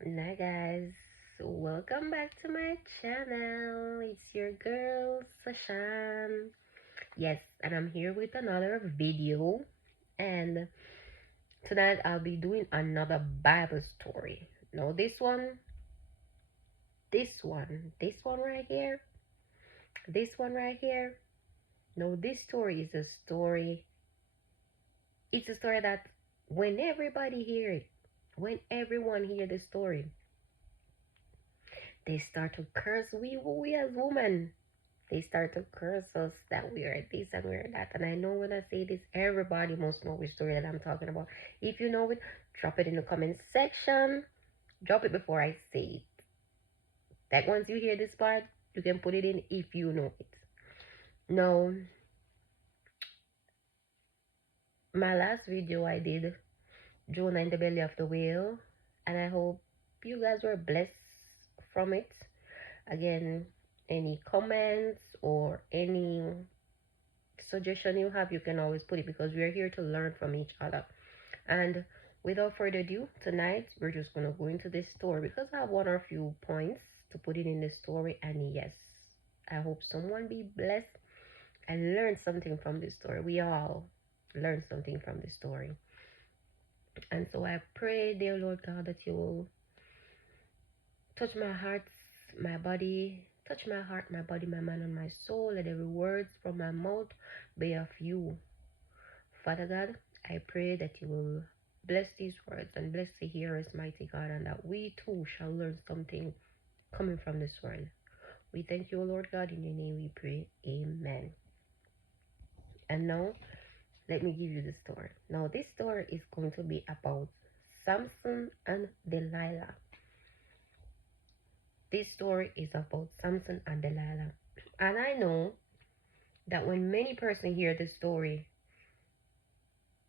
Hi guys, welcome back to my channel. It's your girl Sashan. Yes, and I'm here with another video. And tonight I'll be doing another Bible story. No, this one right here, this one right here. No, this story is a story. It's a story that when everybody hear it, when everyone hear the story, they start to curse we as women. They start to curse us that we are this and we are that. And I know when I say this, everybody must know which story that I'm talking about. If you know it, drop it in the comment section. Drop it before I say it. That once you hear this part, you can put it in if you know it. Now, my last video I did, Jonah in the belly of the whale. And I hope you guys were blessed from it. Again, any comments or any suggestion you have, you can always put it because we are here to learn from each other. And without further ado, tonight we're just gonna go into this story because I have one or few points to put it in the story. And yes, I hope someone be blessed and learn something from this story. We all learn something from this story. And so I pray, dear Lord God, that you will touch my heart, my body, touch my heart, my body, my mind, and my soul. Let every word from my mouth be of you. Father God, I pray that you will bless these words and bless the hearers, mighty God, and that we too shall learn something coming from this word. We thank you, Lord God, in your name we pray. Amen. And now, let me give you the story. Now, this story is going to be about Samson and Delilah. This story is about Samson and Delilah. And I know that when many persons hear this story,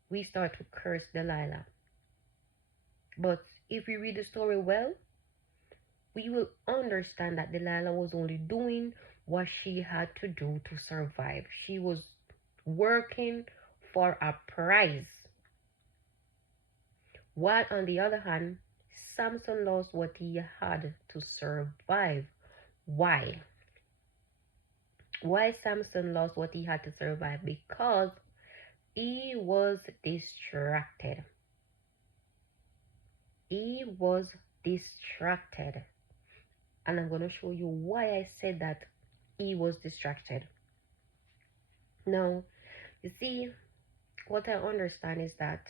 we start to curse Delilah. But if we read the story well, we will understand that Delilah was only doing what she had to do to survive. She was working for a prize. While on the other hand, Samson lost what he had to survive. Why? Why Samson lost what he had to survive? Because he was distracted. He was distracted. And I'm going to show you why I said that he was distracted. Now, you see, what I understand is that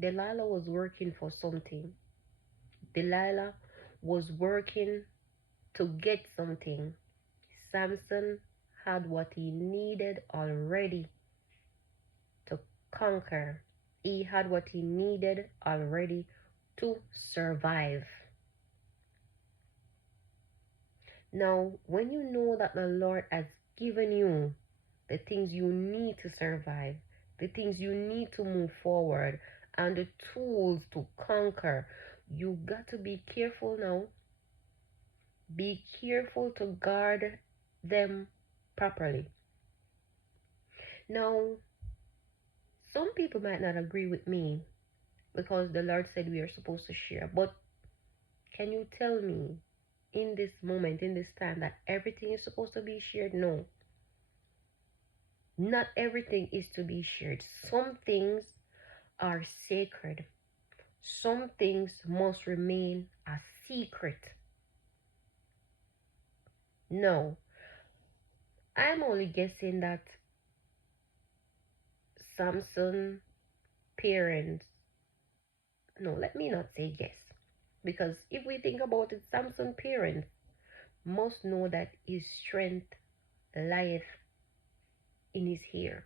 Delilah was working for something. Delilah was working to get something. Samson had what he needed already to conquer. He had what he needed already to survive. Now, when you know that the Lord has given you the things you need to survive, the things you need to move forward, and the tools to conquer, you got to be careful now. Be careful to guard them properly. Now, some people might not agree with me because the Lord said we are supposed to share, but can you tell me in this moment, in this time, that everything is supposed to be shared? No. Not everything is to be shared. Some things are sacred. Some things must remain a secret. No, I'm only guessing that Samson parents, no, let me not say guess, because if we think about it, Samson parents must know that his strength lieth in his hair.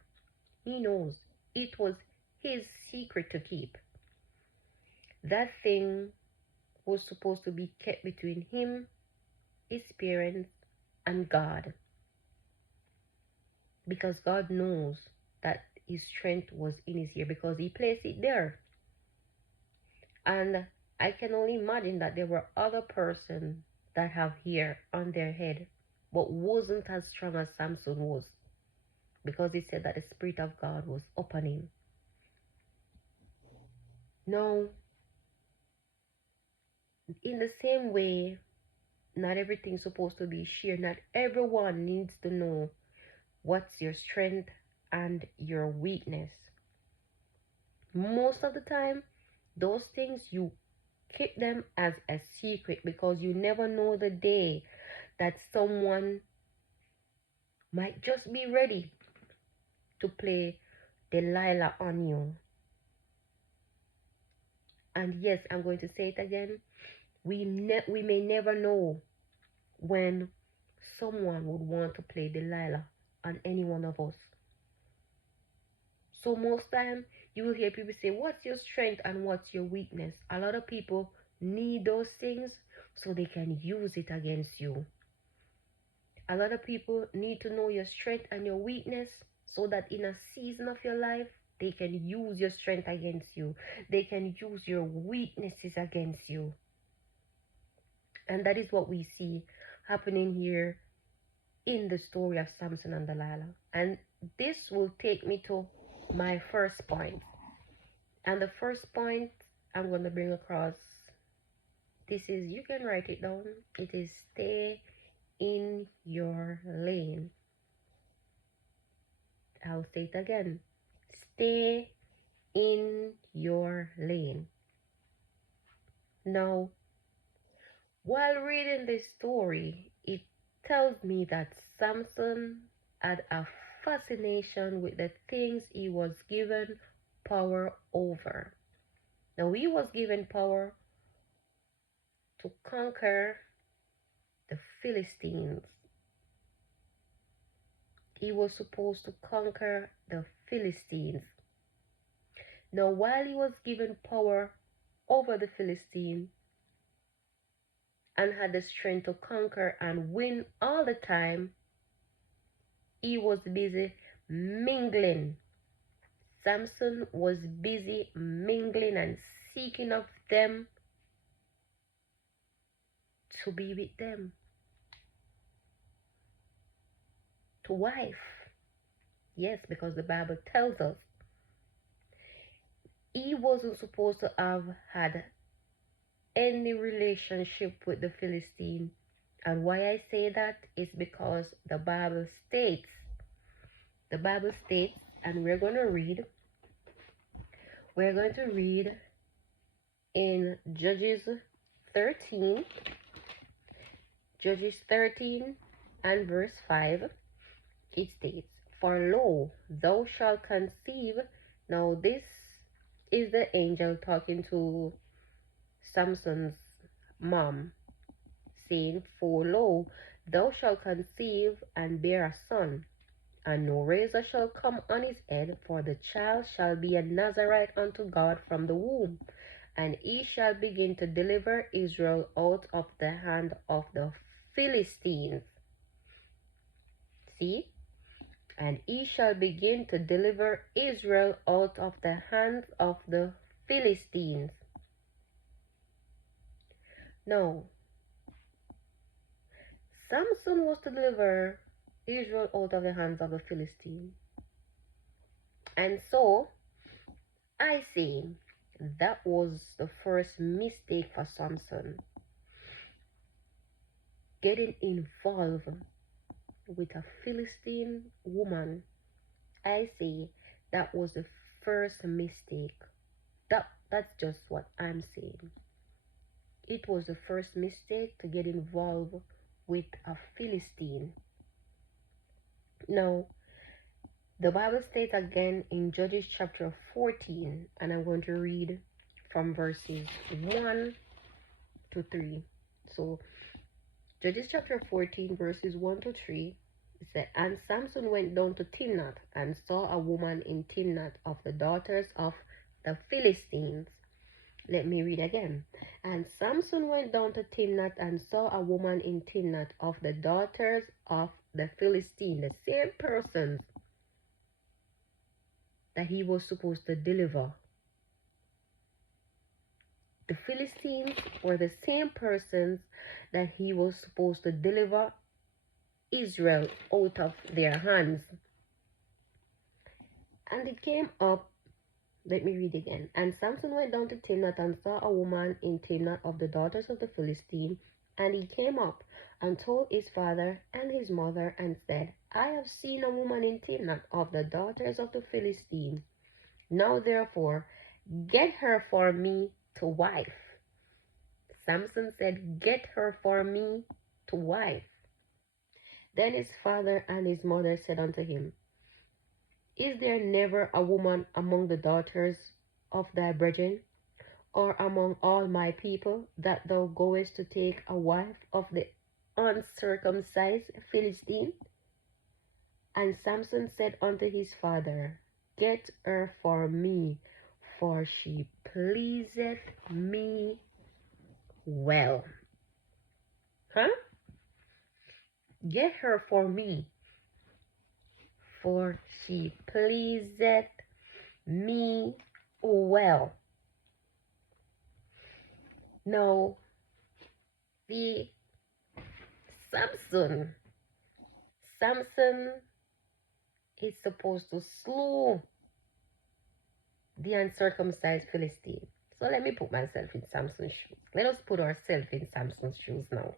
He knows it was his secret to keep. That thing was supposed to be kept between him, his parents, and God. Because God knows that his strength was in his ear because he placed it there. And I can only imagine that there were other persons that have hair on their head but wasn't as strong as Samson was, because he said that the Spirit of God was upon him. Now, in the same way, not everything's supposed to be shared. Not everyone needs to know what's your strength and your weakness. Most of the time, those things you keep them as a secret because you never know the day that someone might just be ready to play Delilah on you. And yes, I'm going to say it again. We may never know when someone would want to play Delilah on any one of us. So most time you will hear people say, what's your strength and what's your weakness? A lot of people need those things so they can use it against you. A lot of people need to know your strength and your weakness so that in a season of your life, they can use your strength against you. They can use your weaknesses against you. And that is what we see happening here in the story of Samson and Delilah. And this will take me to my first point. And the first point I'm going to bring across, this is, you can write it down. It is stay in your lane. I'll say it again. Stay in your lane. Now, while reading this story, it tells me that Samson had a fascination with the things he was given power over. Now, he was given power to conquer the Philistines. He was supposed to conquer the Philistines. Now, while he was given power over the Philistines and had the strength to conquer and win all the time, he was busy mingling. Samson was busy mingling and seeking of them to be with them, to wife. Yes, because the Bible tells us he wasn't supposed to have had any relationship with the Philistine. And why I say that is because the Bible states, and we're going to read in Judges 13 and verse 5. It states, for lo, thou shalt conceive. Now this is the angel talking to Samson's mom, saying, for lo, thou shalt conceive and bear a son, and no razor shall come on his head, for the child shall be a Nazarite unto God from the womb, and he shall begin to deliver Israel out of the hand of the Philistines. See? And he shall begin to deliver Israel out of the hands of the Philistines. Now, Samson was to deliver Israel out of the hands of the Philistines. And so, I say, that was the first mistake for Samson. Getting involved with a Philistine woman. I say, that was the first mistake. That's just what I'm saying. It was the first mistake to get involved with a Philistine. Now, the Bible states again in Judges chapter 14, and I'm going to read from verses 1 to 3. So, Judges chapter 14, verses 1 to 3, it said, and Samson went down to Timnath and saw a woman in Timnath of the daughters of the Philistines. Let me read again. And Samson went down to Timnath and saw a woman in Timnath of the daughters of the Philistines, the same persons that he was supposed to deliver. The Philistines were the same persons that he was supposed to deliver Israel out of their hands. And it came up Let me read again. And Samson went down to Timnath and saw a woman in Timnath of the daughters of the Philistine. And he came up and told his father and his mother and said, I have seen a woman in Timnath of the daughters of the Philistine. Now therefore, get her for me to wife. Samson said, get her for me to wife. Then his father and his mother said unto him, Is there never a woman among the daughters of thy brethren, or among all my people, that thou goest to take a wife of the uncircumcised Philistine? And Samson said unto his father, Get her for me, for she pleaseth me well. Huh? Get her for me, for she pleaseth me well. Now, the Samson is supposed to slew the uncircumcised Philistine. So let me put myself in Samson's shoes. Let us put ourselves in Samson's shoes now.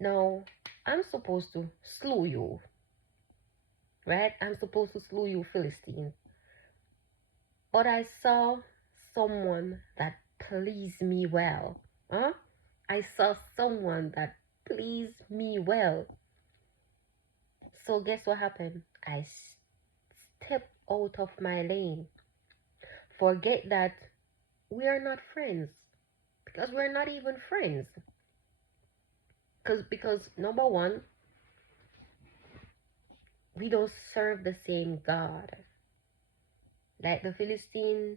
Now, I'm supposed to slew you, right? I'm supposed to slew you, Philistine. But I saw someone that pleased me well. Huh? I saw someone that pleased me well. So guess what happened? I stepped out of my lane. Forget that we are not friends. Because we're not even friends. Because number one, we don't serve the same God. Like the Philistine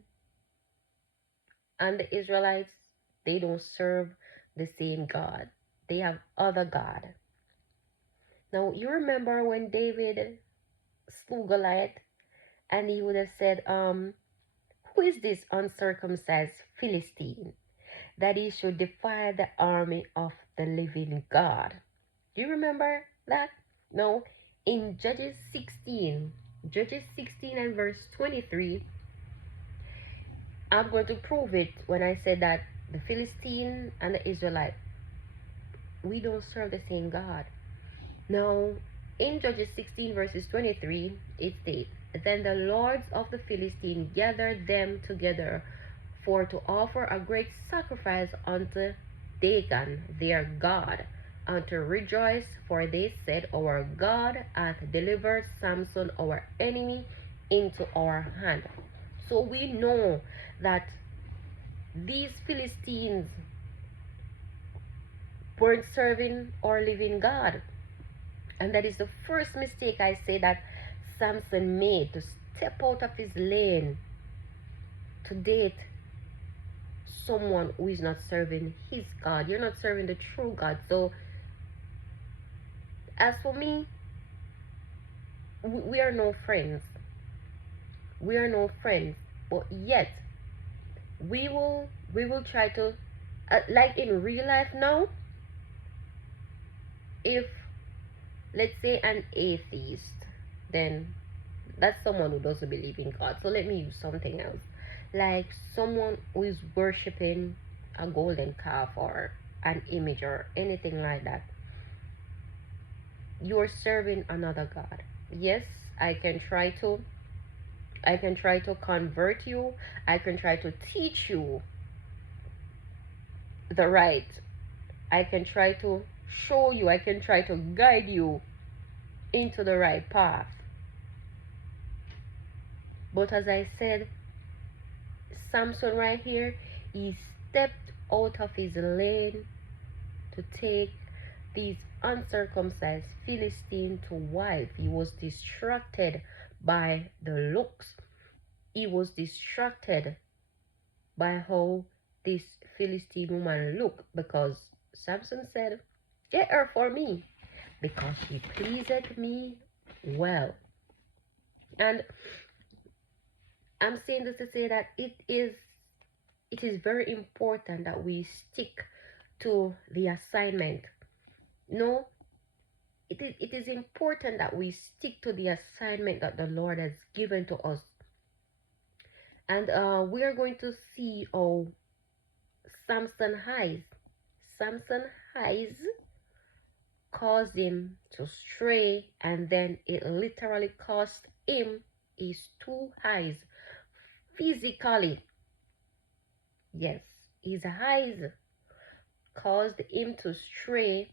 and the Israelites, they don't serve the same God. They have other God. Now you remember when David slew Goliath, and he would have said, who is this uncircumcised Philistine, that he should defy the army of the living God? Do you remember that? No, in Judges 16 and verse 23, I'm going to prove it when I said that the Philistine and the Israelite, we don't serve the same God. Now, in Judges 16 verses 23, it states, Then the lords of the Philistine gathered them together for to offer a great sacrifice unto Dagon their God, and to rejoice, for they said, Our God hath delivered Samson our enemy into our hand. So we know that these Philistines weren't serving our living God. And that is the first mistake I say that Samson made, to step out of his lane to date someone who is not serving his God. You're not serving the true God. So as for me, we are no friends. We are no friends. But yet we will try to like in real life now, if let's say an atheist, then that's someone who doesn't believe in God. So let me use something else. Like someone who is worshiping a golden calf or an image or anything like that. You're serving another God. Yes, I can try to convert you. I can try to teach you the right. I can try to show you. I can try to guide you into the right path. But as I said, Samson right here, he stepped out of his lane to take these uncircumcised Philistine to wife. He was distracted by the looks. He was distracted by how this Philistine woman looked, because Samson said, Get her for me, because she pleased me well. And I'm saying this to say that it is very important that we stick to the assignment. No, it is important that we stick to the assignment that the Lord has given to us. And we are going to see how Samson eyes. Samson eyes caused him to stray, and then it literally cost him his two eyes physically. Yes, his eyes caused him to stray,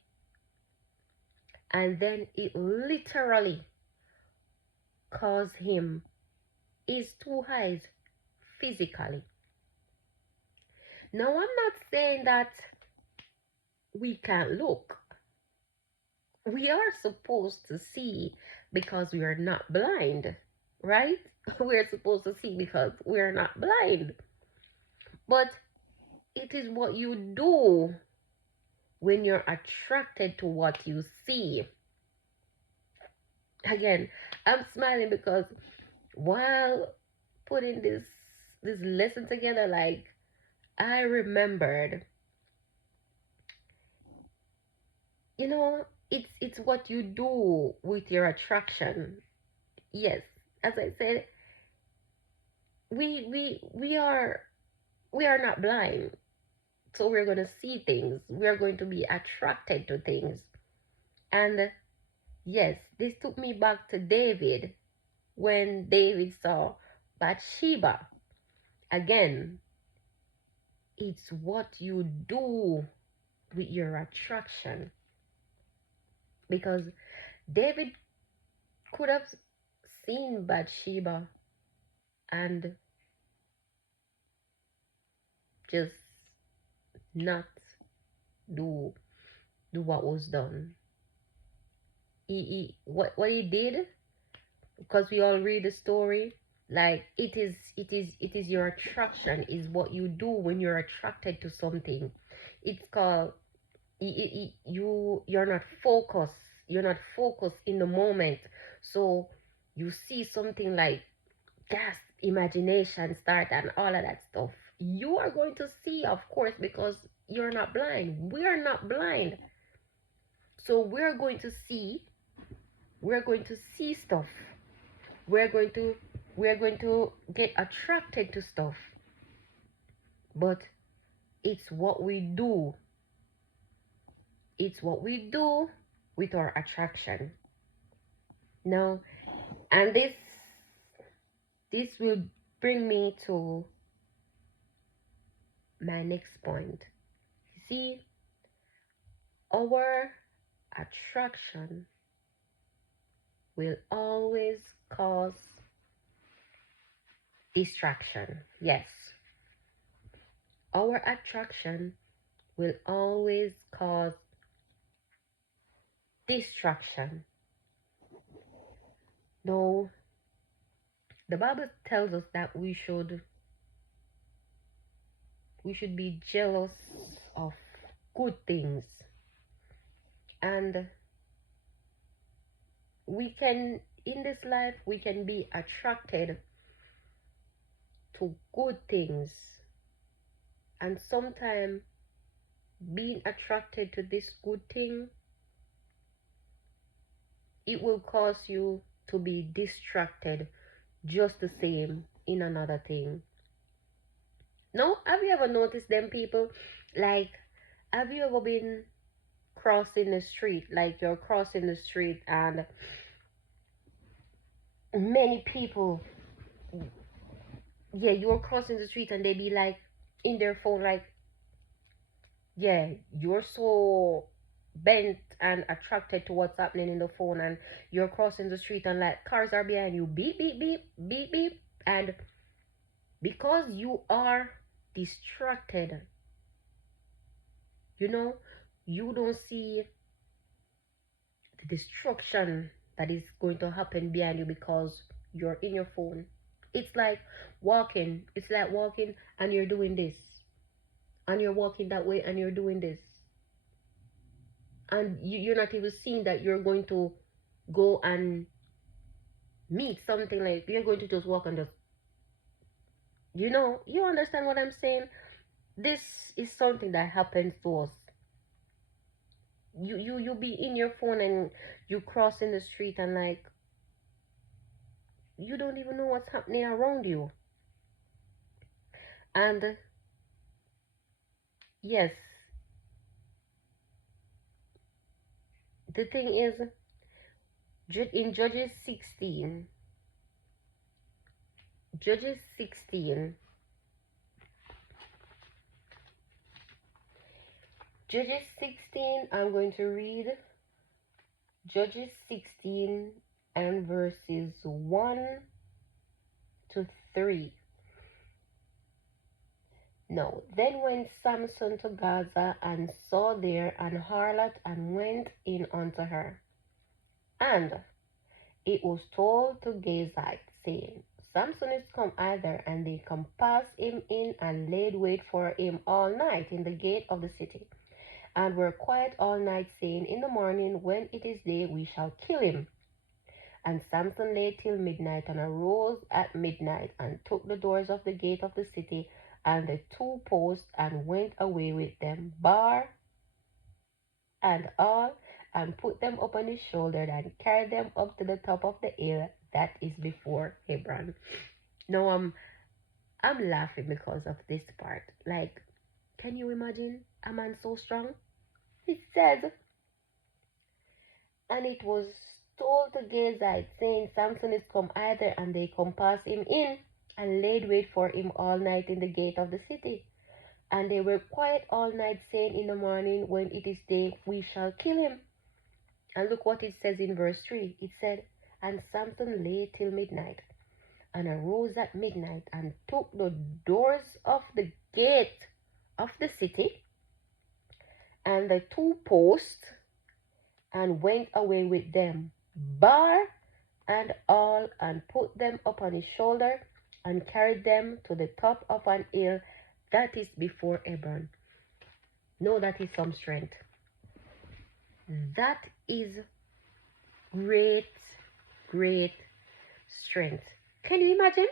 and then it literally caused him his two eyes physically. Now, I'm not saying that we can't look. We are supposed to see because we are not blind, right? We're supposed to see because we're not blind. But it is what you do when you're attracted to what you see. Again, I'm smiling because while putting this lesson together, like, I remembered, it's what you do with your attraction. Yes, as I said, we are not blind, so we're going to see things, we're going to be attracted to things. And yes, this took me back to David, when David saw Bathsheba. Again, it's what you do with your attraction, because David could have seen Bathsheba and just not do what was done. What he did, because we all read the story, like, it is your attraction, is what you do when you're attracted to something. It's called, you're not focused, in the moment. So you see something, like, gas, imagination start and all of that stuff. You are going to see, of course, because you're not blind. We are not blind. So we're going to see stuff. We're going to get attracted to stuff. But it's what we do. It's what we do with our attraction. Now, and this will bring me to my next point. See, our attraction will always cause distraction. Yes, our attraction will always cause distraction. No, the Bible tells us that we should be jealous of good things, and we can, in this life, we can be attracted to good things, and sometimes being attracted to this good thing, it will cause you to be distracted just the same in another thing. Now, have you ever noticed them people? Like, have you ever been crossing the street? Like, you're crossing the street and many people, yeah, you're crossing the street and they be like in their phone, like, yeah, you're so bent and attracted to what's happening in the phone, and you're crossing the street and like cars are behind you, beep beep beep beep beep, and because you are distracted, you know you don't see the destruction that is going to happen behind you because you're in your phone. It's like walking and you're doing this, and you're walking that way and you're doing this, and you're not even seeing that you're going to go and meet something, like you're going to just walk and just, you understand what I'm saying. This is something that happens to us. You be in your phone and you cross in the street and like you don't even know what's happening around you. And yes, the thing is, in Judges 16, Judges 16, I'm going to read Judges 16 and verses 1 to 3. Now, then went Samson to Gaza and saw there an harlot and went in unto her. And it was told to Gazite, saying, Samson is come hither, and they compassed him in and laid wait for him all night in the gate of the city, and were quiet all night, saying, In the morning, when it is day, we shall kill him. And Samson lay till midnight, and arose at midnight, and took the doors of the gate of the city, and the two posts, and went away with them, bar and all, and put them upon his shoulder, and carried them up to the top of the hill that is before Hebron. Now I'm laughing because of this part. Like, can you imagine a man so strong? It says, and it was told to Gazite, saying, Samson is come hither, and they compassed him in, and laid wait for him all night in the gate of the city. And they were quiet all night, saying, In the morning, when it is day, we shall kill him. And look what it says in verse 3. It said, And Samson lay till midnight, and arose at midnight, and took the doors of the gate of the city, and the two posts, and went away with them, bar and all, and put them upon his shoulder, and carried them to the top of an hill that is before Hebron. No, that is some strength. That is great, great strength. Can you imagine?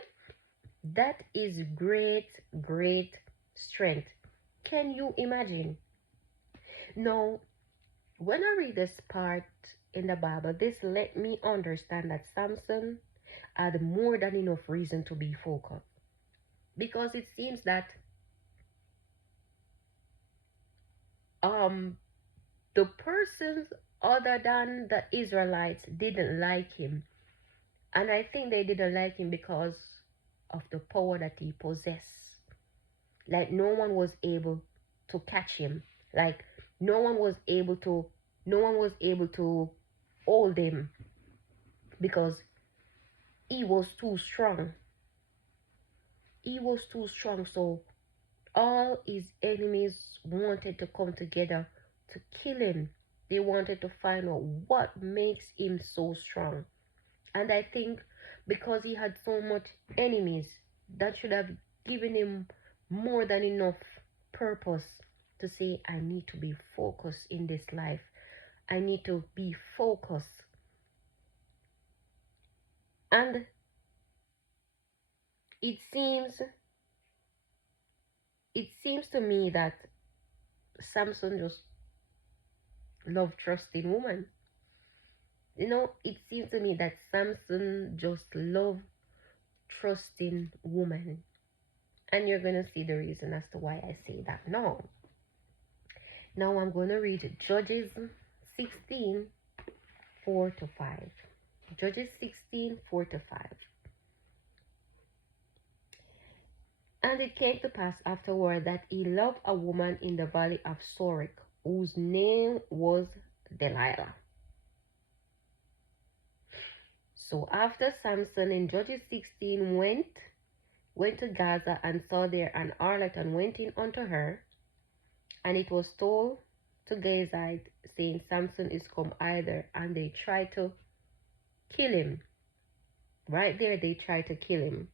That is great, great strength. Can you imagine? Now, when I read this part in the Bible, this let me understand that Samson had more than enough reason to be focused. Because it seems that the persons other than the Israelites didn't like him. And I think they didn't like him because of the power that he possessed. Like no one was able to catch him. Like no one was able to hold him because he was too strong. He was too strong, so all his enemies wanted to come together to kill him. They wanted to find out what makes him so strong. And I think because he had so much enemies, that should have given him more than enough purpose to say, I need to be focused in this life. I need to be focused. And it seems to me that Samson just loved trusting women. You know, it seems to me that Samson just loved trusting women. And you're going to see the reason as to why I say that now. Now I'm going to read Judges 16, 4 to 5. Judges 16, 4 to 5. And it came to pass afterward that he loved a woman in the valley of Sorek, whose name was Delilah. So after Samson in Judges 16 went to Gaza and saw there an harlot and went in unto her, and it was told to Gazite, saying, Samson is come hither, and they tried to kill him. Right there, they tried to kill him.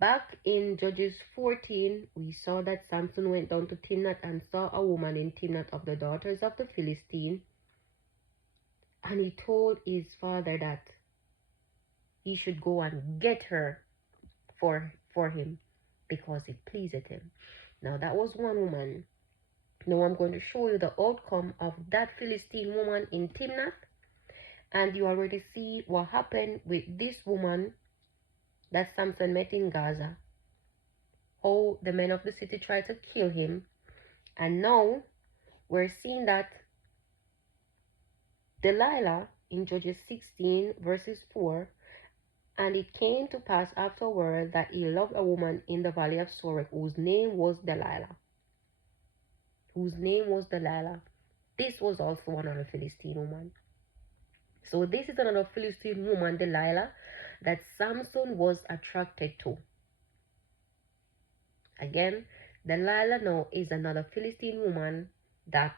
Back in Judges 14, we saw that Samson went down to Timnath and saw a woman in Timnath of the daughters of the Philistine. And he told his father that he should go and get her for him because it pleased him. Now that was one woman. Now I'm going to show you the outcome of that Philistine woman in Timnath. And you already see what happened with this woman that Samson met in Gaza, how the men of the city tried to kill him, and now we're seeing that Delilah in Judges 16 verses 4, and it came to pass afterward that he loved a woman in the valley of Sorek whose name was Delilah. Whose name was Delilah. This was also another Philistine woman. So this is another Philistine woman, Delilah, that Samson was attracted to. Again, Delilah now is another Philistine woman that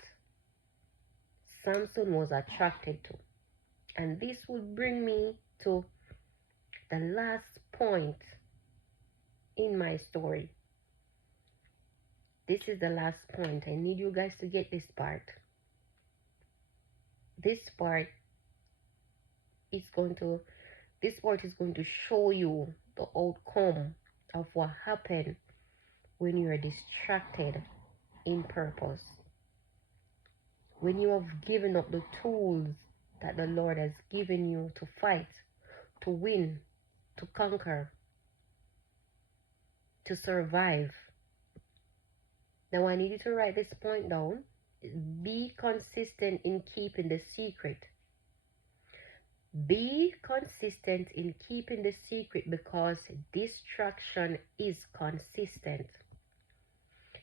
Samson was attracted to. And this would bring me to the last point in my story. This is the last point. I need you guys to get this part. This part is going to show you the outcome of what happened when you are distracted in purpose. When you have given up the tools that the Lord has given you to fight, to win, to conquer, to survive. Now I need you to write this point down. Be consistent in keeping the secret. Be consistent in keeping the secret because distraction is consistent.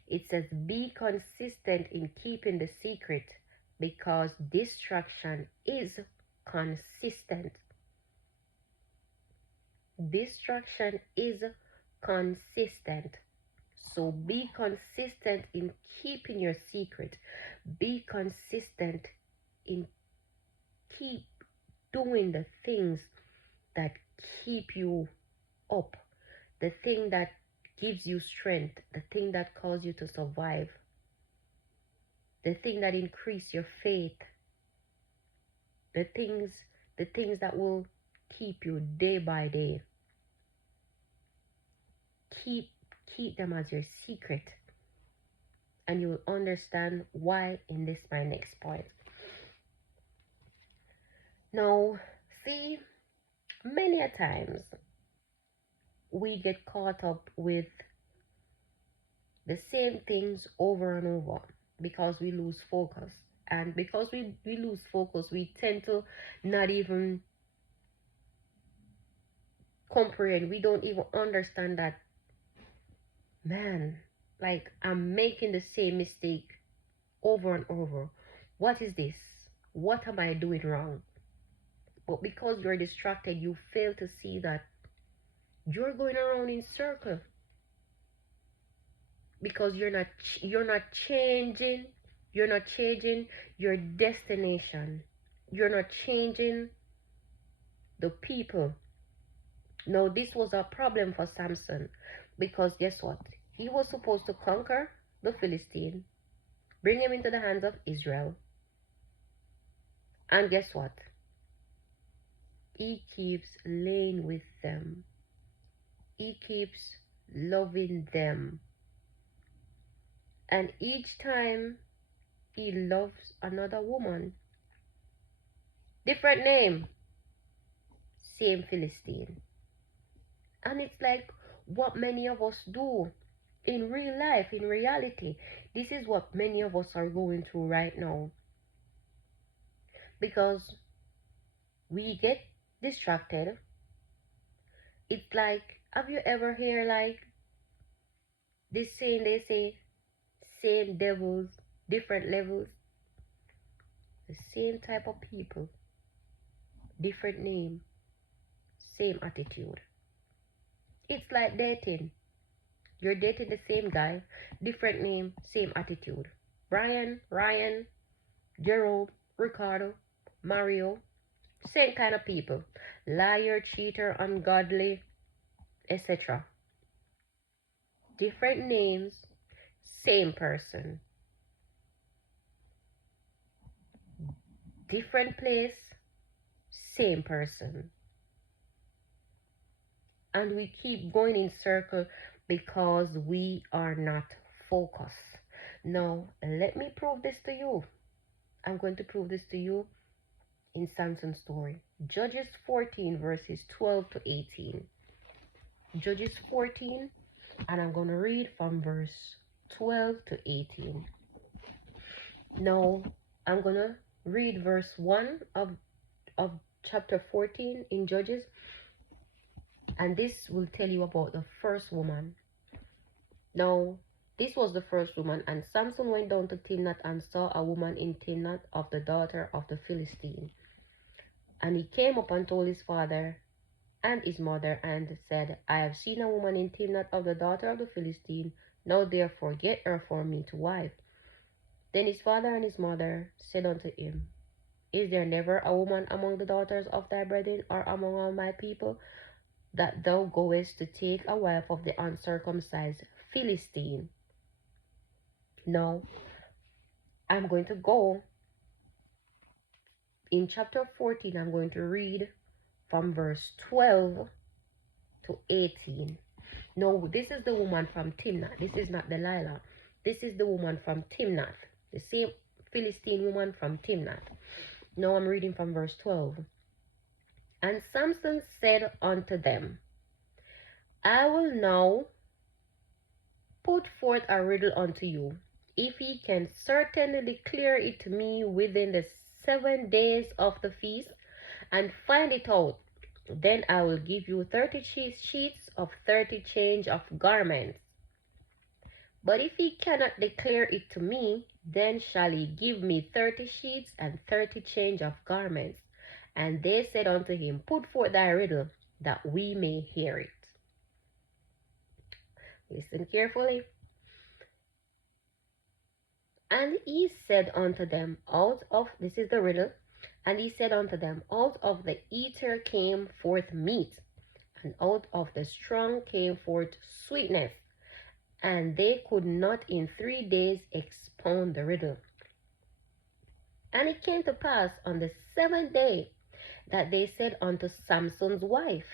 It says be consistent in keeping the secret because distraction is consistent. Distraction is consistent. So be consistent in keeping your secret. Be consistent in keep doing the things that keep you up, the thing that gives you strength, the thing that causes you to survive, the thing that increase your faith, the things that will keep you day by day. Keep them as your secret, and you will understand why in this my next point. Now, see, many a times we get caught up with the same things over and over because we lose focus. And because we lose focus, we tend to not even comprehend. We don't even understand that, man, like I'm making the same mistake over and over. What is this? What am I doing wrong? But because you're distracted, you fail to see that you're going around in circle because you're not changing your destination. You're not changing the people. Now this was a problem for Samson because guess what? He was supposed to conquer the Philistine, bring him into the hands of Israel. And guess what? He keeps laying with them. He keeps loving them. And each time he loves another woman, different name, same Philistine. And it's like what many of us do in real life, in reality. This is what many of us are going through right now. Because we get distracted. It's like, have you ever heard like this saying, they say, same devils, different levels? The same type of people, different name, same attitude. It's like dating. You're dating the same guy, different name, same attitude. Brian, Ryan, Gerald, Ricardo, Mario, same kind of people. Liar, cheater, ungodly, etc. Different names, same person. Different place, same person. And we keep going in circle because we are not focused. Now, let me prove this to you. I'm going to prove this to you in Samson's story. Judges 14 verses 12 to 18. Judges 14, and I'm going to read from verse 12 to 18. Now, I'm going to read verse 1 of chapter 14 in Judges, and this will tell you about the first woman. Now, this was the first woman, and Samson went down to Timnath and saw a woman in Timnath of the daughter of the Philistine. And he came up and told his father and his mother, and said, I have seen a woman in Timnath of the daughter of the Philistine. Now therefore get her for me to wife. Then his father and his mother said unto him, Is there never a woman among the daughters of thy brethren, or among all my people, that thou goest to take a wife of the uncircumcised Philistine? Now, I'm going to go in chapter 14, I'm going to read from verse 12 to 18. No, this is the woman from Timnath. This is not Delilah. This is the woman from Timnath. The same Philistine woman from Timnath. Now I'm reading from verse 12. And Samson said unto them, I will now put forth a riddle unto you. If ye can certainly declare it to me within the 7 days of the feast, and find it out, then I will give you 30 sheets of 30 change of garments. But if he cannot declare it to me, then shall he give me 30 sheets and 30 change of garments. And they said unto him, Put forth thy riddle, that we may hear it. Listen carefully. And he said unto them, this is the riddle, and he said unto them, Out of the eater came forth meat, and out of the strong came forth sweetness. And they could not in 3 days expound the riddle. And it came to pass on the 7th day that they said unto Samson's wife,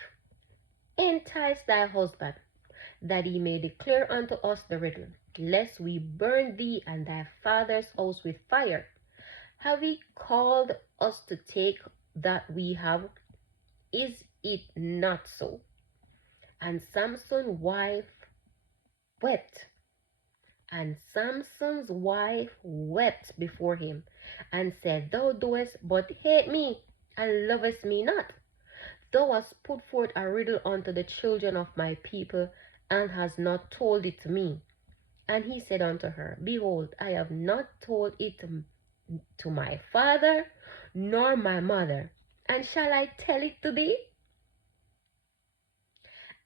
Entice thy husband, that he may declare unto us the riddle, lest we burn thee and thy father's house with fire. Have he called us to take that we have? Is it not so? And Samson's wife wept. And Samson's wife wept before him, and said, Thou doest but hate me, and lovest me not. Thou hast put forth a riddle unto the children of my people, and hast not told it to me. And he said unto her, Behold, I have not told it to my father, nor my mother, and shall I tell it to thee?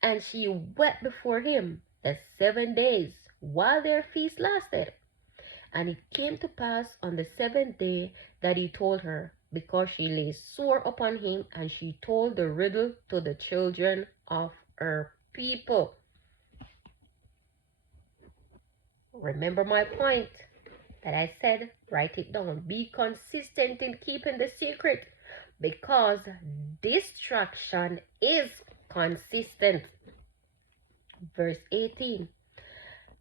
And she wept before him the 7 days, while their feast lasted. And it came to pass on the 7th day that he told her, because she lay sore upon him, and she told the riddle to the children of her people. Remember my point that I said, write it down. Be consistent in keeping the secret, because distraction is consistent. Verse 18.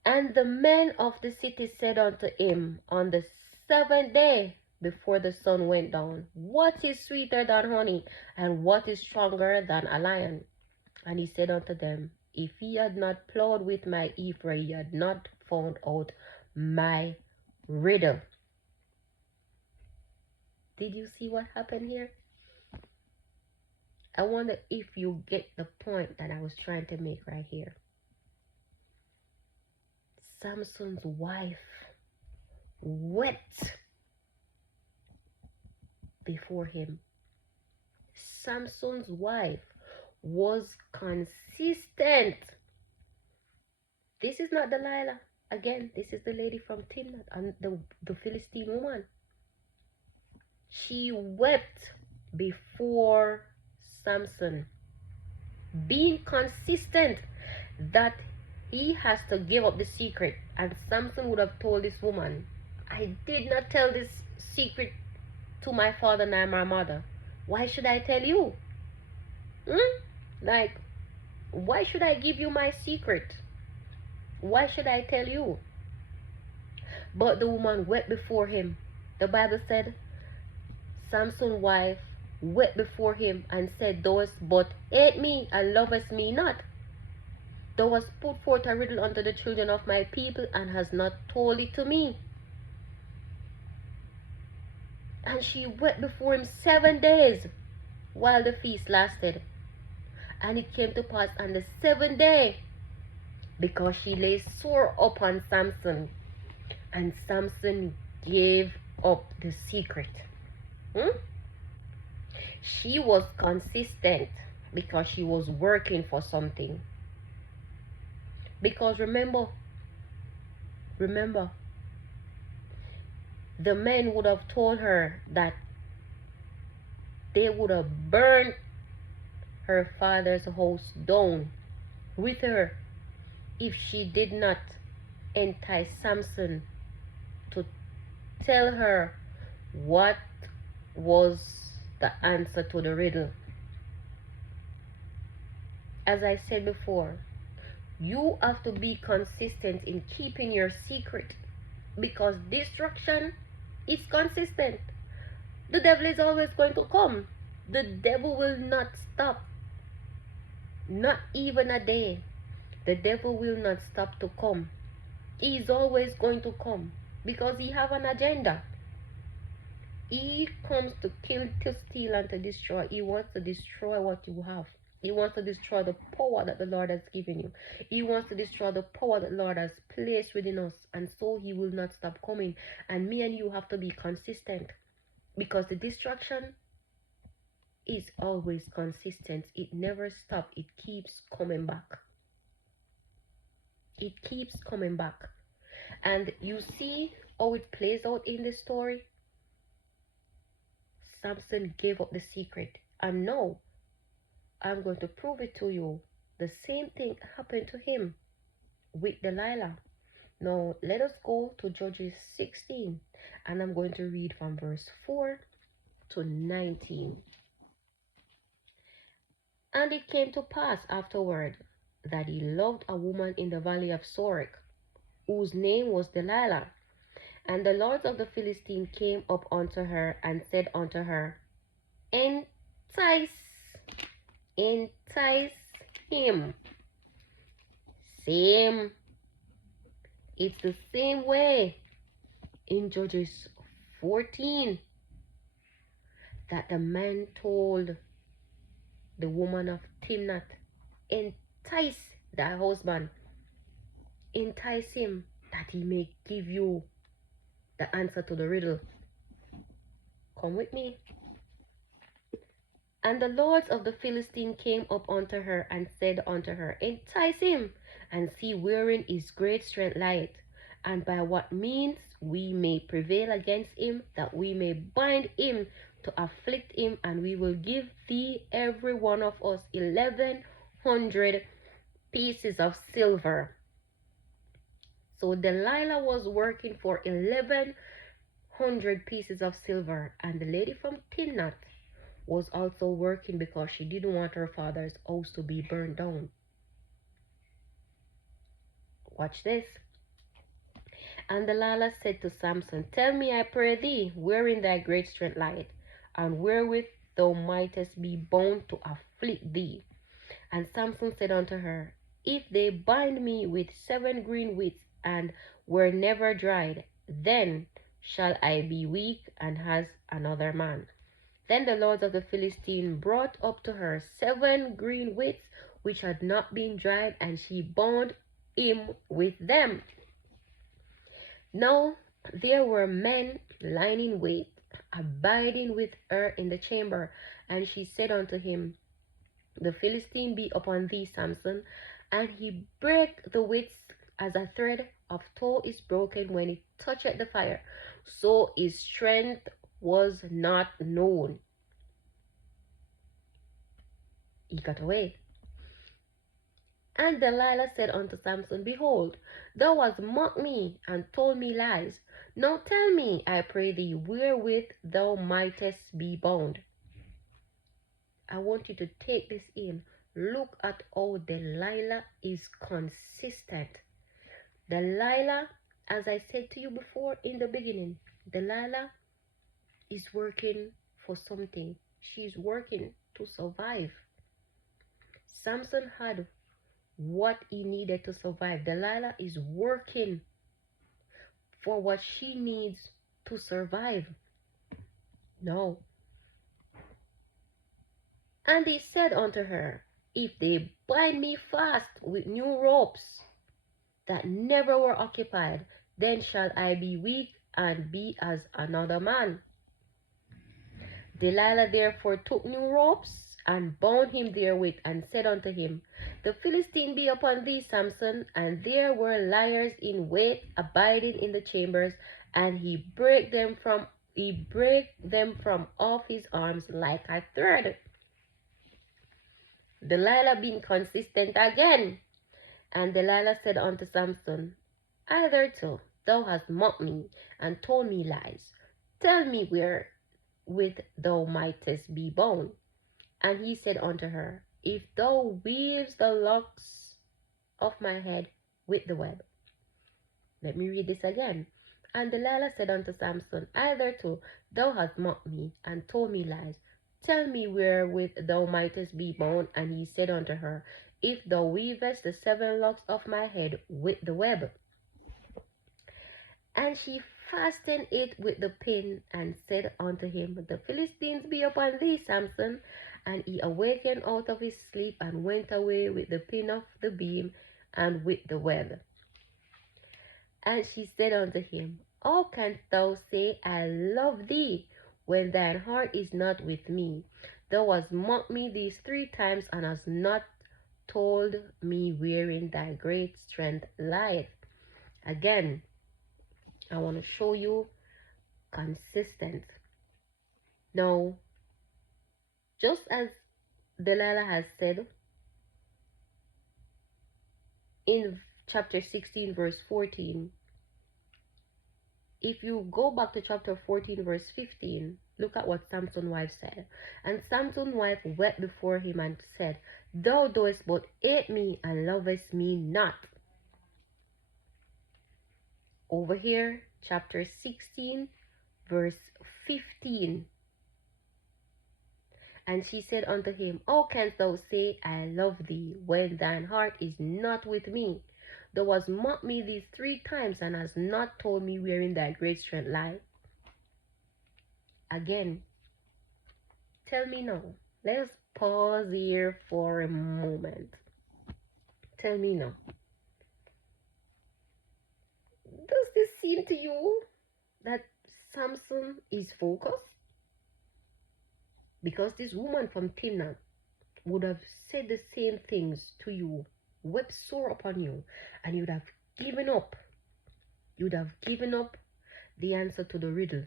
And the men of the city said unto him on the 7th day before the sun went down, What is sweeter than honey, and what is stronger than a lion? And he said unto them, If ye had not plowed with my ephah, ye had not found out my riddle. Did you see what happened here? I wonder if you get the point that I was trying to make right here. Samson's wife wept before him. Samson's wife was consistent. This is not Delilah. Again, this is the lady from Timnath, and the Philistine woman. She wept before Samson, being consistent that he has to give up the secret. And Samson would have told this woman, I did not tell this secret to my father nor my mother. Why should I tell you? Like, why should I give you my secret? Why should I tell you? But the woman wept before him. The Bible said, Samson's wife wept before him and said, Thou hast but hate me and lovest me not. Thou hast put forth a riddle unto the children of my people, and hast not told it to me. And she wept before him 7 days, while the feast lasted. And it came to pass on the 7th day, because she lay sore upon Samson, and Samson gave up the secret. She was consistent because she was working for something. Because remember, the men would have told her that they would have burned her father's house down with her if she did not entice Samson to tell her what was the answer to the riddle. As I said before, you have to be consistent in keeping your secret, because destruction is consistent. The devil is always going to come. The devil will not stop. Not even a day. The devil will not stop to come. He is always going to come because he have an agenda. He comes to kill, to steal, and to destroy. He wants to destroy what you have. He wants to destroy the power that the Lord has given you. He wants to destroy the power that the Lord has placed within us. And so he will not stop coming. And me and you have to be consistent, because the destruction is always consistent. It never stops. It keeps coming back. It keeps coming back. And you see how it plays out in the story. Samson gave up the secret. And now, I'm going to prove it to you. The same thing happened to him with Delilah. Now, let us go to Judges 16. And I'm going to read from verse 4 to 19. And it came to pass afterward that he loved a woman in the valley of Sorek, whose name was Delilah. And the lords of the Philistines came up unto her and said unto her, Entice him. Same. It's the same way in Judges 14 that the man told the woman of Timnath, entice thy husband, entice him, that he may give you the answer to the riddle. Come with me. And the lords of the Philistine came up unto her and said unto her, Entice him, and see wherein his great strength lieth, and by what means we may prevail against him, that we may bind him to afflict him, and we will give thee every one of us 1,100 pieces of silver. So Delilah was working for 1,100 pieces of silver, and the lady from Timnath was also working because she didn't want her father's house to be burned down. Watch this. And Delilah said to Samson, Tell me, I pray thee, wherein thy great strength lieth, and wherewith thou mightest be bound to afflict thee. And Samson said unto her, If they bind me with 7 green wheats, and were never dried, then shall I be weak and has another man. Then the lords of the Philistine brought up to her 7 green wheats, which had not been dried, and she bound him with them. Now there were men lying in wait, abiding with her in the chamber. And she said unto him, The Philistine be upon thee, Samson. And he brake the wheats as a thread of tow is broken when it toucheth the fire. So his strength was not known. He got away. And Delilah said unto Samson, Behold, thou hast mocked me and told me lies. Now tell me, I pray thee, wherewith thou mightest be bound. I want you to take this in. Look at how Delilah is consistent. Delilah, as I said to you before in the beginning, Delilah is working for something. She's working to survive. Samson had what he needed to survive. Delilah is working for what she needs to survive. No. And he said unto her, if they bind me fast with new ropes that never were occupied, then shall I be weak and be as another man. Delilah therefore took new ropes and bound him therewith, and said unto him, the Philistine be upon thee, Samson. And there were liars in wait abiding in the chambers, and he brake them from off his arms like a thread. Delilah being consistent again. And Delilah said unto Samson, hitherto thou hast mocked me and told me lies. Tell me wherewith thou mightest be bound. And he said unto her, if thou weaves the locks of my head with the web. Let me read this again. And Delilah said unto Samson, hitherto thou hast mocked me and told me lies. Tell me wherewith thou mightest be bound. And he said unto her, if thou weavest the 7 locks of my head with the web. And she fastened it with the pin, and said unto him, the Philistines be upon thee, Samson. And he awakened out of his sleep, and went away with the pin of the beam, and with the web. And she said unto him, how canst thou say, I love thee, when thine heart is not with me? Thou hast mocked me these 3 times, and hast not told me wherein thy great strength lieth. Again, I want to show you consistent. Now, just as Delilah has said in chapter 16 verse 14, if you go back to chapter 14 verse 15, look at what Samson's wife said. And Samson's wife wept before him and said, thou doest but hate me and lovest me not. Over here, chapter 16 verse 15. And she said unto him, how canst thou say, I love thee, when thine heart is not with me? Thou hast mocked me these 3 times, and hast not told me wherein thy great strength lieth. Again, tell me now. Let's pause here for a moment. Tell me now. Does this seem to you that Samson is focused? Because this woman from Timnah would have said the same things to you, wept sore upon you, and you'd have given up. You'd have given up the answer to the riddle.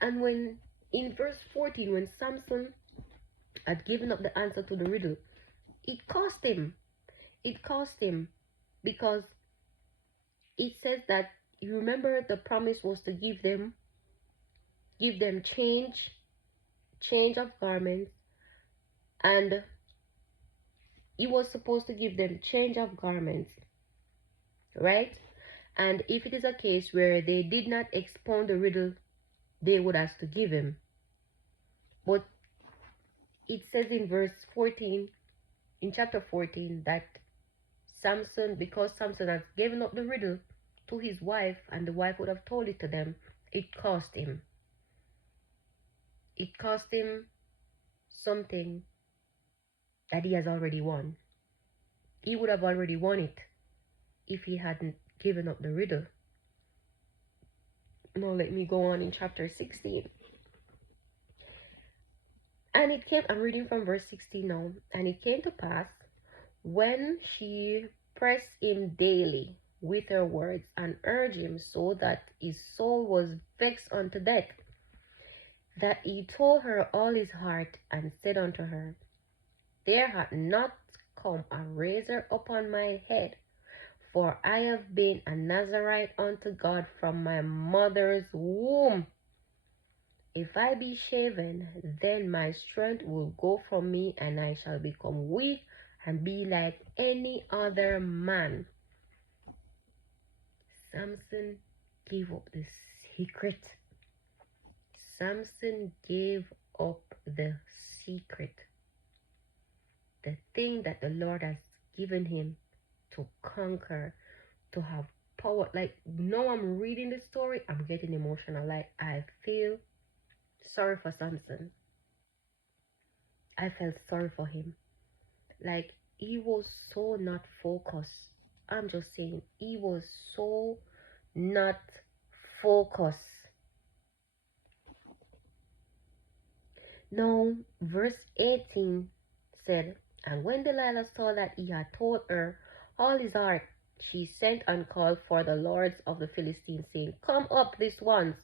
And when in verse 14, when Samson had given up the answer to the riddle, it cost him. It cost him because it says that, you remember, the promise was to give them change of garments, and he was supposed to give them change of garments, right? And if it is a case where they did not expound the riddle, they would have to give him. But it says in verse 14, in chapter 14, that Samson, because Samson has given up the riddle to his wife, and the wife would have told it to them, it cost him. It cost him something that he has already won. He would have already won it if he hadn't given up the riddle. Now let me go on in chapter 16. And it came, I'm reading from verse 16 now. And it came to pass, when she pressed him daily with her words, and urged him so that his soul was vexed unto death, that he told her all his heart, and said unto her, there hath not come a razor upon my head, for I have been a Nazarite unto God from my mother's womb. If I be shaven, then my strength will go from me, and I shall become weak and be like any other man. Samson gave up the secret. Samson gave up the secret. The thing that the Lord has given him to conquer, to have power. Like now I'm reading the story, I'm getting emotional. Like I feel sorry for Samson. I felt sorry for him. Like he was so not focused. I'm just saying he was so not focused. Now, verse 18 said, And when Delilah saw that he had told her all his heart, she sent and called for the lords of the Philistines, saying, Come up this once,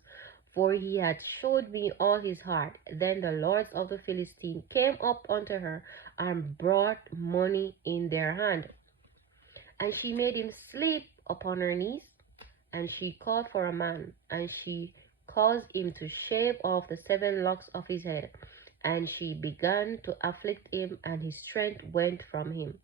for he had showed me all his heart. Then the lords of the Philistines came up unto her and brought money in their hand. And she made him sleep upon her knees, and she called for a man, and she caused him to shave off the 7 locks of his head. And she began to afflict him, and his strength went from him.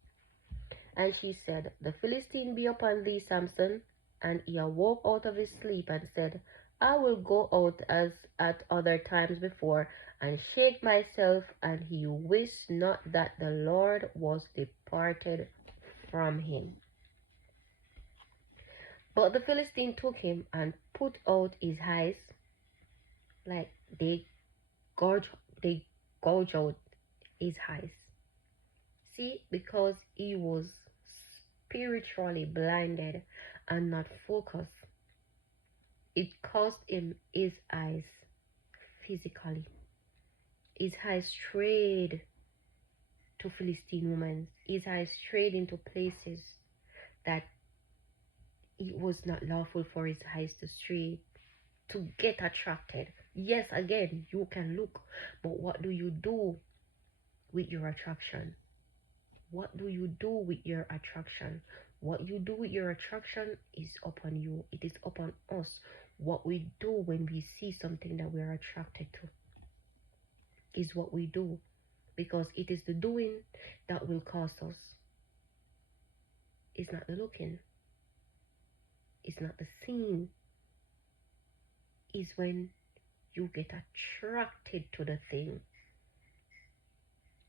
And she said, The Philistine be upon thee, Samson. And he awoke out of his sleep, and said, I will go out as at other times before, and shake myself. And he wist not that the Lord was departed from him. But the Philistine took him and put out his eyes, like gouge, they gouge out his eyes. See, because he was spiritually blinded and not focused, it cost him his eyes physically. His eyes strayed to Philistine women. His eyes strayed into places that it was not lawful for his eyes to stray, to get attracted. Yes, again, you can look, but what do you do with your attraction? What do you do with your attraction? What you do with your attraction is upon you. It is upon us. What we do when we see something that we are attracted to is what we do, because it is the doing that will cost us. It's not the looking. It's not the seeing. It's when you get attracted to the thing.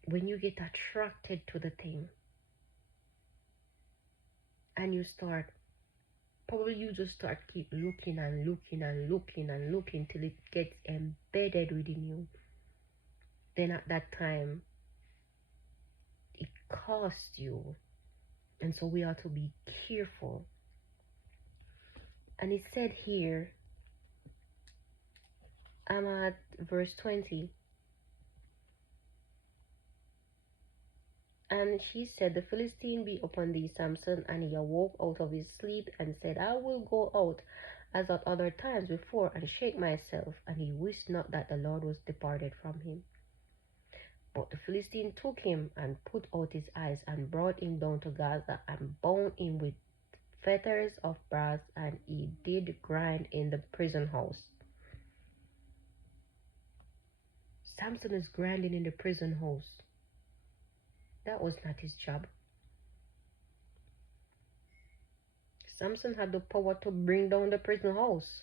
When you get attracted to the thing and you start, probably you just start keep looking and looking and looking and looking till it gets embedded within you. Then at that time, it costs you. And so we are to be careful. And it said here, I'm at verse 20. And she said, The Philistine be upon thee, Samson. And he awoke out of his sleep and said, I will go out as at other times before and shake myself. And he wist not that the Lord was departed from him. But the Philistine took him and put out his eyes and brought him down to Gaza and bound him with fetters of brass, and he did grind in the prison house. Samson is grinding in the prison house. That was not his job. Samson had the power to bring down the prison house.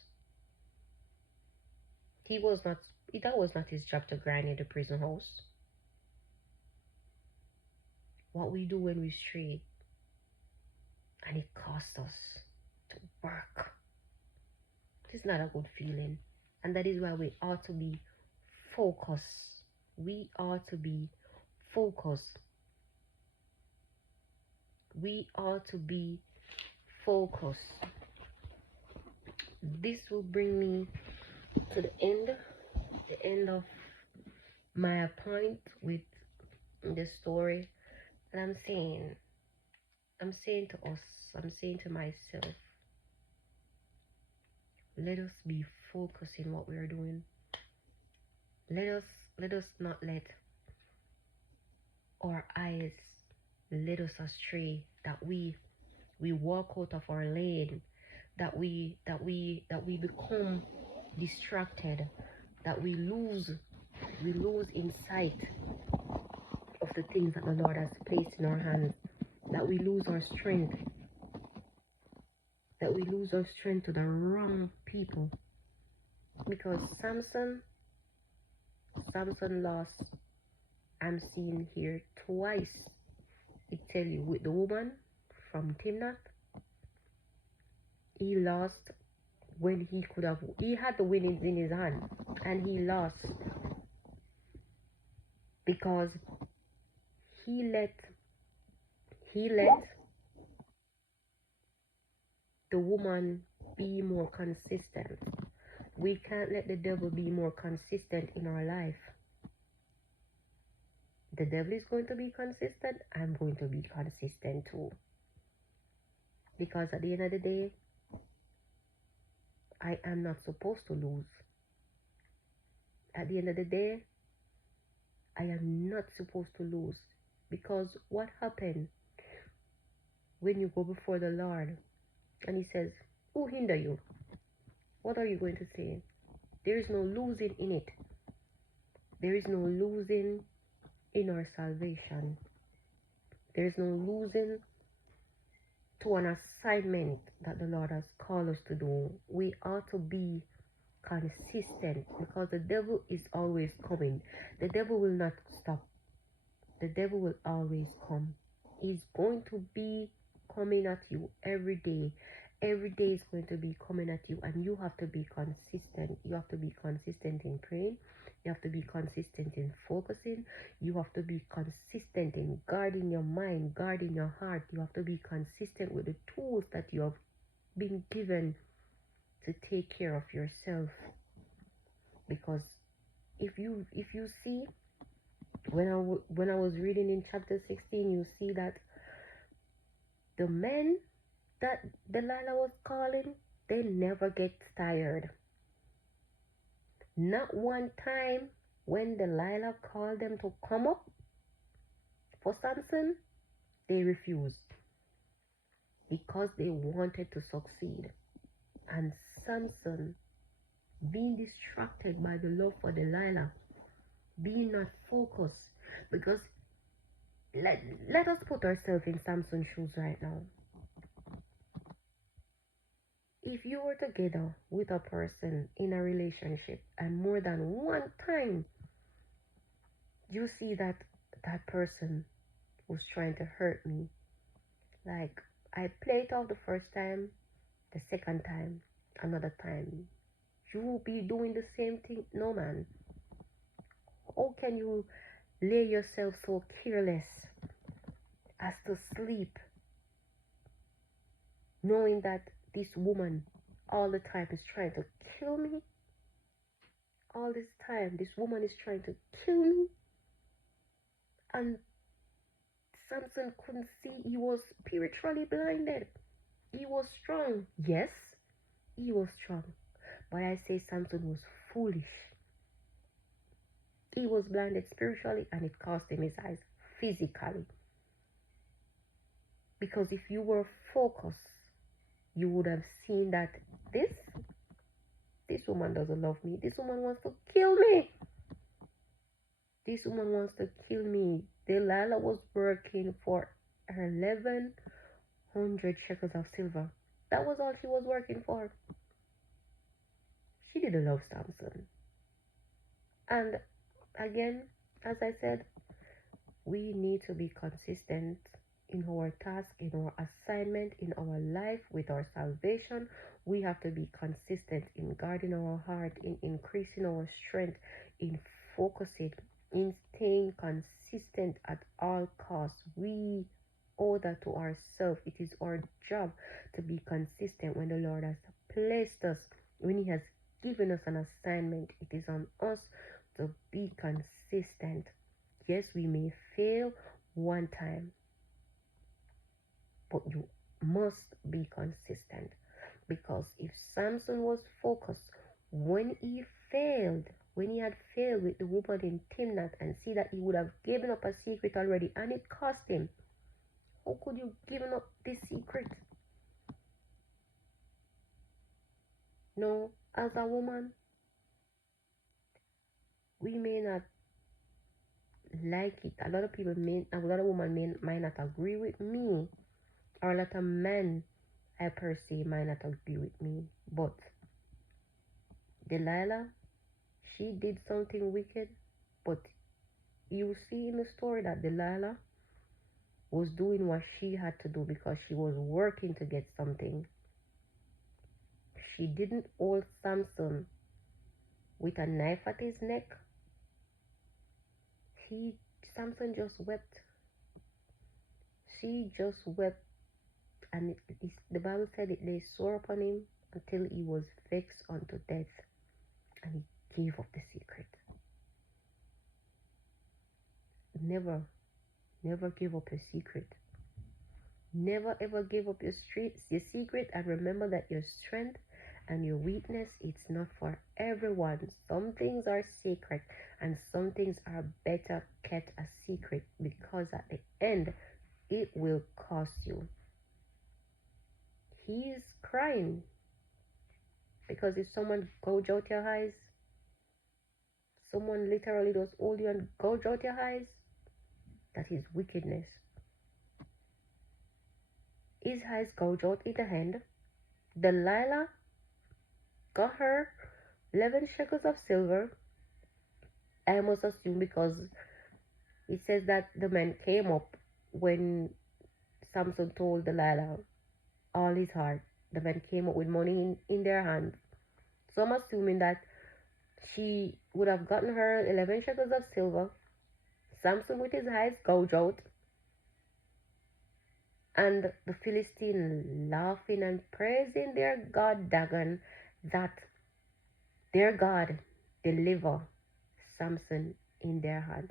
That was not his job to grind in the prison house. What we do when we stray, and it costs us to work. It's not a good feeling. And that is why we ought to be focused. We ought to be focused. We ought to be focused. This will bring me to the end of my point with the story. And I'm saying to us, I'm saying to myself, let us be focused in what we are doing. Let us not let our eyes lead us astray, that we walk out of our lane, that we become distracted, that we lose in sight of the things that the Lord has placed in our hands, that we lose our strength, to the wrong people. Because Samson lost, I'm seeing here, twice It tell you with the woman from Timnath, he lost when he had the winnings in his hand, and he lost because he let he let the woman be more consistent. We can't let the devil be more consistent in our life. The devil is going to be consistent, I'm going to be consistent too. Because at the end of the day, I am not supposed to lose. At the end of the day, I am not supposed to lose. Because what happened when you go before the Lord and He says, who hinder you? What are you going to say? There is no losing in it. There is no losing in our salvation. There is no losing to an assignment that the Lord has called us to do. We ought to be consistent because the devil is always coming. The devil will not stop. The devil will always come. He's going to be coming at you every day. Every day is going to be coming at you, and you have to be consistent. You have to be consistent in praying. You have to be consistent in focusing. You have to be consistent in guarding your mind, guarding your heart. You have to be consistent with the tools that you have been given to take care of yourself. Because if you see, when I was reading in chapter 16, you see that the men that Delilah was calling, they never get tired. Not one time when Delilah called them to come up for Samson, they refused because they wanted to succeed. And Samson, being distracted by the love for Delilah, being not focused, because let us put ourselves in Samson's shoes right now. If you were together with a person in a relationship and more than one time you see that that person was trying to hurt me, like I played off the first time, the second time, another time, you will be doing the same thing. No, man. How can you lay yourself so careless as to sleep knowing that this woman all the time is trying to kill me? All this time, this woman is trying to kill me. And Samson couldn't see. He was spiritually blinded. He was strong. Yes, he was strong. But I say Samson was foolish. He was blinded spiritually, and it cost him his eyes physically. Because if you were focused, you would have seen that this woman doesn't love me. This woman wants to kill me. This woman wants to kill me. Delilah was working for her 1,100 shekels of silver. That was all she was working for. She didn't love Samson. And again, as I said, we need to be consistent in our task, in our assignment, in our life, with our salvation. We have to be consistent in guarding our heart, in increasing our strength, in focusing, in staying consistent at all costs. We owe that to ourselves. It is our job to be consistent when the Lord has placed us, when He has given us an assignment. It is on us to be consistent. Yes, we may fail one time, but you must be consistent. Because if Samson was focused, when he had failed with the woman in Timnath, and see that he would have given up a secret already, and it cost him. How could you give up this secret? No, as a woman, we may not like it. A lot of women might not agree with me, or a lot of men, I per se, might not agree with me. But Delilah, she did something wicked, but you see in the story that Delilah, was doing what she had to do because she was working to get something. She didn't hold Samson with a knife at his neck. He Samson just wept. She just wept, and the Bible said it lay sore upon him until he was vexed unto death, and he gave up the secret. Never, never give up your secret. Never ever give up your secret, and remember that your strength and your weakness, it's not for everyone. Some things are sacred and some things are better kept a secret, because at the end it will cost you. He's crying because if someone gouge out your eyes, someone literally does hold you and gouge out your eyes, that is wickedness. His eyes gouge out in the hand. Delilah got her 11 shekels of silver. I must assume because it says that the men came up when Samson told Delilah all his heart. The men came up with money in their hands. So I'm assuming that she would have gotten her 11 shekels of silver. Samson with his eyes gouged out. And the Philistine laughing and praising their God Dagon that their God deliver Samson in their hands.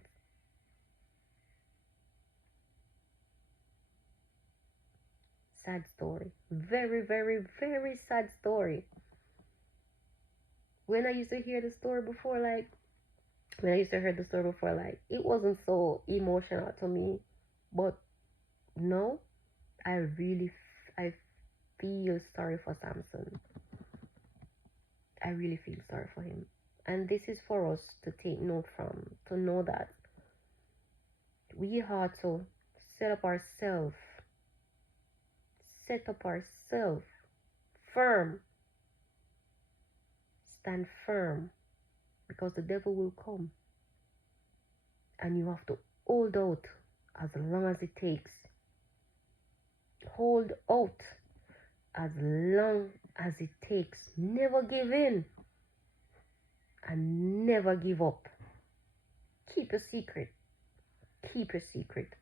Sad story. Very, very, very sad story. When I used to hear the story before, it wasn't so emotional to me. But no, I feel sorry for Samson. I really feel sorry for him. And this is for us to take note from, to know that we have to set up ourselves firm, stand firm, because the devil will come and you have to hold out as long as it takes. Hold out as long as it takes. Never give in and never give up. Keep your secret. Keep your secret.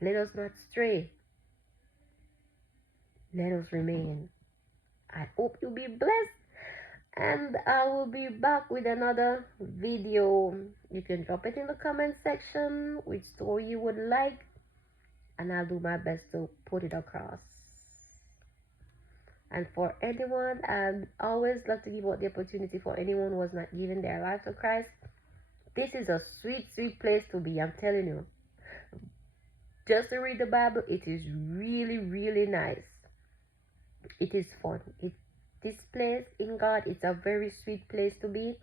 Let us not stray. Let us remain. I hope you be blessed, and I will be back with another video. You can drop it in the comment section which story you would like, and I'll do my best to put it across. And for anyone, I'd always love to give out the opportunity for anyone who has not given their life to Christ. This is a sweet, sweet place to be, I'm telling you. Just to read the Bible, it is really, really nice. It is fun. This place in God, it's a very sweet place to be.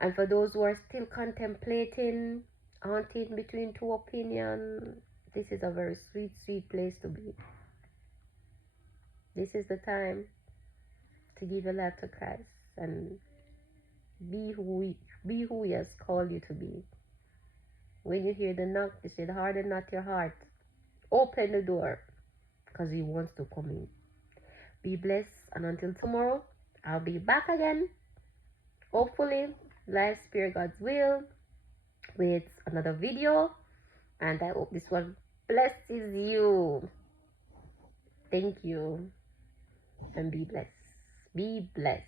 And for those who are still contemplating, haunting between two opinions, this is a very sweet, sweet place to be. This is the time to give your life to Christ and be who He has called you to be. When you hear the knock, you say, harden not your heart. Open the door, because He wants to come in. Be blessed, and until tomorrow, I'll be back again. Hopefully, life, spirit, God's will, with another video. And I hope this one blesses you. Thank you. And be blessed. Be blessed.